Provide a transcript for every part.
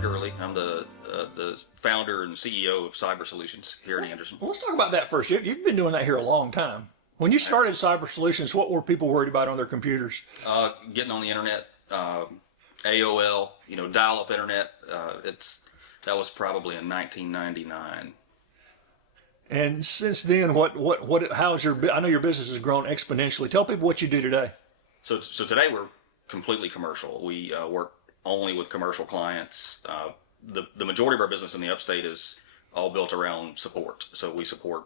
Gurley. I'm the founder and CEO of Cyber Solutions here in Anderson. Well, let's talk about that first. You've been doing that here a long time. When you started Cyber Solutions, what were people worried about on their computers? Getting on the internet, AOL, dial-up internet. That was probably in 1999. And since then, how's I know your business has grown exponentially. Tell people what you do today. So today we're completely commercial. We work only with commercial clients. The majority of our business in the upstate is all built around support. So we support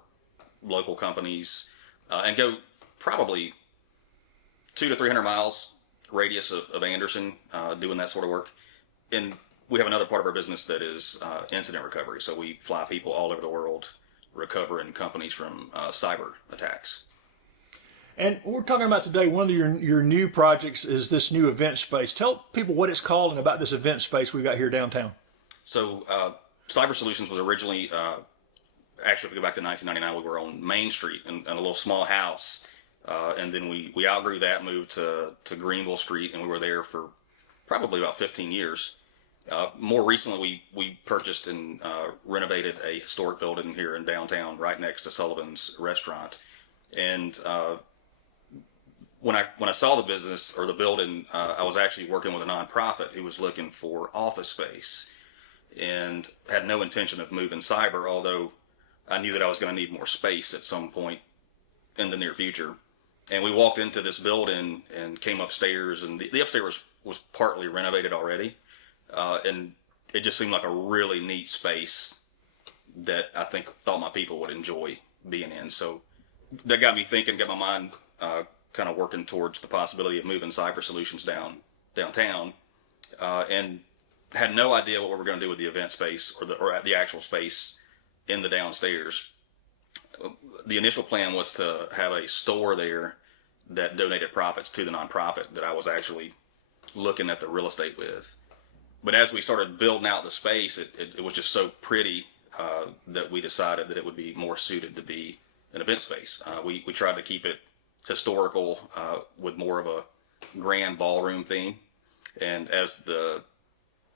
local companies and go probably 200 to 300 miles radius of Anderson doing that sort of work. And we have another part of our business that is incident recovery. So we fly people all over the world recovering companies from cyber attacks. And we're talking about today, one of your new projects is this new event space. Tell people what it's called and about this event space we've got here downtown. So Cyber Solutions was originally, actually if we go back to 1999, we were on Main Street in a little small house. And then we outgrew that, moved to Greenville Street, and we were there for probably about 15 years. More recently, we purchased and renovated a historic building here in downtown right next to Sullivan's Restaurant. And when I saw the business or the building, I was actually working with a nonprofit who was looking for office space and had no intention of moving cyber, although I knew that I was going to need more space at some point in the near future. And we walked into this building and came upstairs, and the upstairs was partly renovated already. And it just seemed like a really neat space that I thought my people would enjoy being in. So that got me thinking, got my mind kind of working towards the possibility of moving Cyber Solutions downtown, and had no idea what we were going to do with the event space or the actual space in the downstairs. The initial plan was to have a store there that donated profits to the nonprofit that I was actually looking at the real estate with. But as we started building out the space, it was just so pretty that we decided that it would be more suited to be an event space. We tried to keep it historical with more of a grand ballroom theme. And as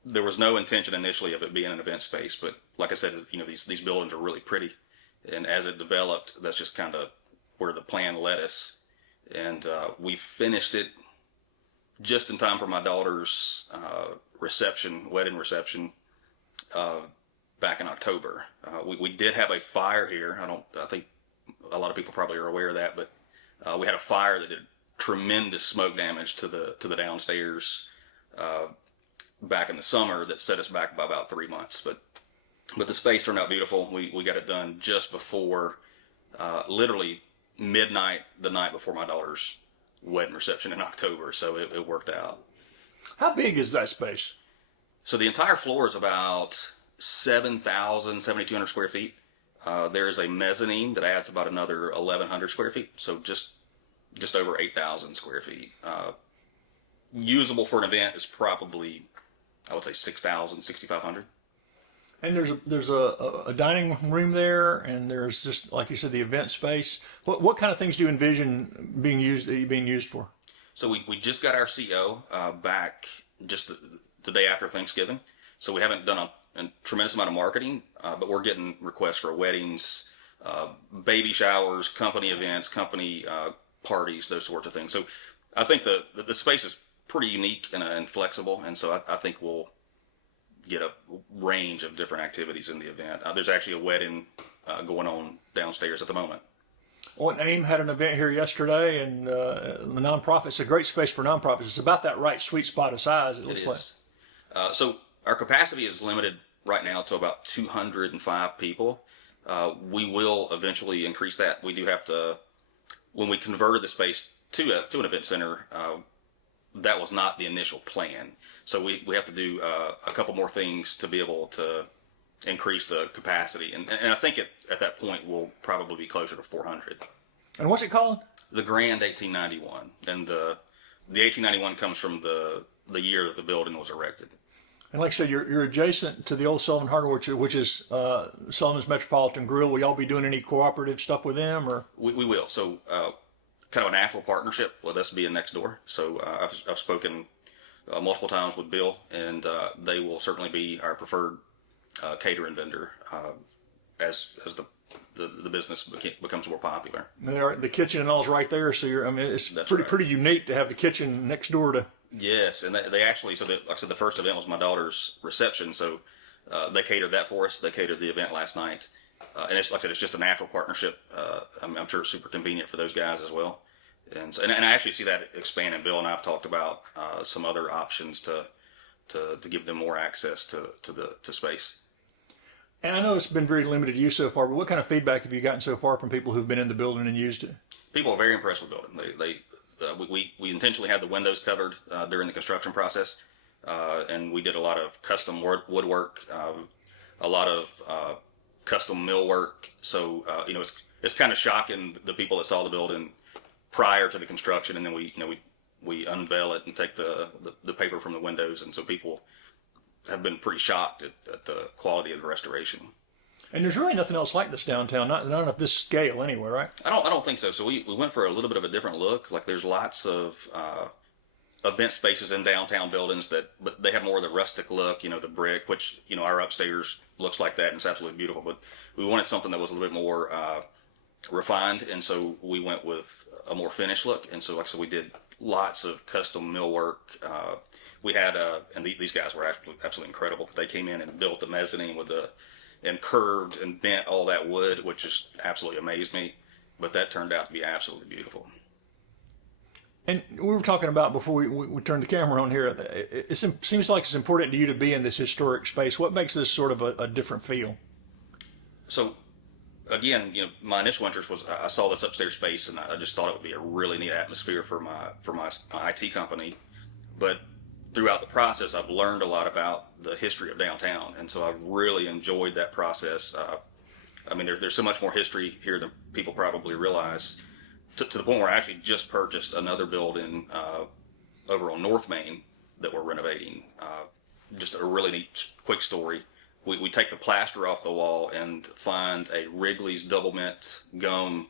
there was no intention initially of it being an event space, but like I said, these buildings are really pretty. And as it developed, that's just kind of where the plan led us. And we finished it just in time for my daughter's wedding reception, back in October. We did have a fire here. I think a lot of people probably are aware of that, but we had a fire that did tremendous smoke damage to the downstairs back in the summer that set us back by about 3 months. But the space turned out beautiful. We got it done just before, literally midnight the night before my daughter's wedding reception in October, so it worked out. How big is that space? So the entire floor is about 7,200 square feet. There is a mezzanine that adds about another 1,100 square feet, so just over 8,000 square feet. Usable for an event is probably, I would say, 6,000, 6,500. And there's a dining room there, and there's just, like you said, the event space. What kind of things do you envision being used for? So we just got our CO back just the day after Thanksgiving. So we haven't done a tremendous amount of marketing, but we're getting requests for weddings, baby showers, company events, company parties, those sorts of things. So I think the space is pretty unique and flexible, and so I think we'll get a range of different activities in the event. There's actually a wedding going on downstairs at the moment. Well, AIM had an event here yesterday, and the nonprofits, a great space for nonprofits. It's about that right sweet spot of size, it looks like. So our capacity is limited right now to about 205 people. We will eventually increase that. We do have to, when we converted the space to an event center, that was not the initial plan. So we have to do a couple more things to be able to increase the capacity. And I think at that point we'll probably be closer to 400. And what's it called? The Grand 1891, and the 1891 comes from the year that the building was erected. And like I said, you're adjacent to the old Sullivan Hardware, which is Sullivan's Metropolitan Grill. Will y'all be doing any cooperative stuff with them, or? We will. So kind of a natural partnership with us being next door. So I've spoken multiple times with Bill, and they will certainly be our preferred catering vendor as the business becomes more popular. The kitchen and all is right there, so it's pretty unique to have the kitchen next door to. Yes, and they actually, like I said, the first event was my daughter's reception, so they catered that for us. They catered the event last night, and it's like I said, it's just a natural partnership. I'm sure it's super convenient for those guys as well, and I actually see that expanding. Bill and I have talked about some other options to give them more access to space. And I know it's been very limited use so far, but what kind of feedback have you gotten so far from people who've been in the building and used it? People are very impressed with the building. We intentionally had the windows covered during the construction process, and we did a lot of custom woodwork, a lot of custom millwork. So it's kind of shocking the people that saw the building prior to the construction, and then we unveil it and take the paper from the windows, and so people have been pretty shocked at the quality of the restoration. And there's really nothing else like this downtown, not of this scale anyway, right? I don't think so. So we went for a little bit of a different look. Like there's lots of event spaces in downtown buildings but they have more of the rustic look, the brick, which, our upstairs looks like that and it's absolutely beautiful. But we wanted something that was a little bit more refined, and so we went with a more finished look. And so, like I said, we did lots of custom millwork. We had, and these guys were absolutely incredible. They came in and built the mezzanine and curved and bent all that wood, which just absolutely amazed me. But that turned out to be absolutely beautiful. And we were talking about before we turned the camera on here, it seems like it's important to you to be in this historic space. What makes this sort of a different feel? So, again, my initial interest was I saw this upstairs space, and I just thought it would be a really neat atmosphere for my IT company. But throughout the process, I've learned a lot about the history of downtown, and so I've really enjoyed that process. There's so much more history here than people probably realize, to the point where I actually just purchased another building over on North Main that we're renovating. Just a really neat, quick story. We take the plaster off the wall and find a Wrigley's Double Mint Gum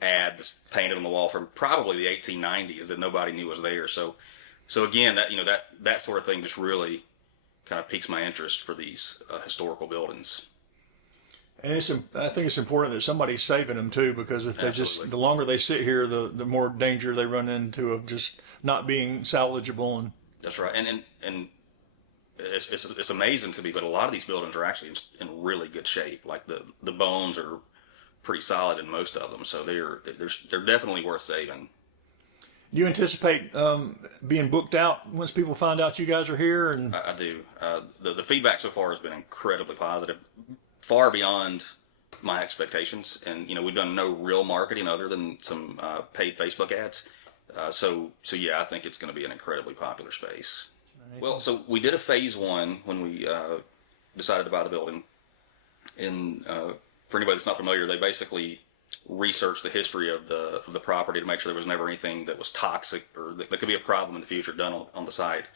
ad that's painted on the wall from probably the 1890s that nobody knew was there. So again, that sort of thing just really kind of piques my interest for these historical buildings. And I think it's important that somebody's saving them too, because if the longer they sit here, the more danger they run into of just not being salvageable. And that's right. And it's amazing to me, but a lot of these buildings are actually in really good shape. Like the bones are pretty solid in most of them, so they're definitely worth saving. Do you anticipate being booked out once people find out you guys are here? And I do. The feedback so far has been incredibly positive, far beyond my expectations. And we've done no real marketing other than some paid Facebook ads. So yeah, I think it's going to be an incredibly popular space. Well, so we did a phase one when we decided to buy the building. And for anybody that's not familiar, they basically researched the history of the property to make sure there was never anything that was toxic or that could be a problem in the future done on the site.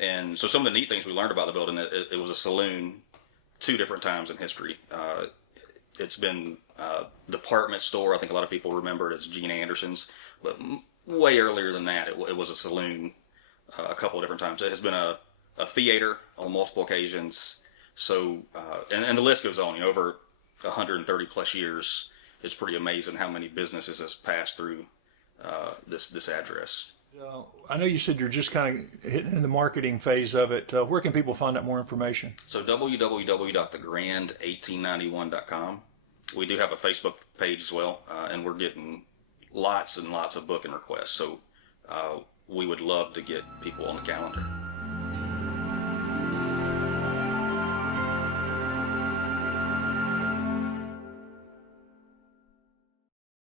And so some of the neat things we learned about the building, it was a saloon 2 different times in history. It's been department store. I think a lot of people remember it as Gene Anderson's, but way earlier than that, it was a saloon a couple of different times. It has been a theater on multiple occasions. So, and the list goes on. Over 130 plus years. It's pretty amazing how many businesses has passed through this address. I know you said you're just kind of hitting in the marketing phase of it. Where can people find out more information? So www.thegrand1891.com. We do have a Facebook page as well, and we're getting lots and lots of booking requests. So we would love to get people on the calendar.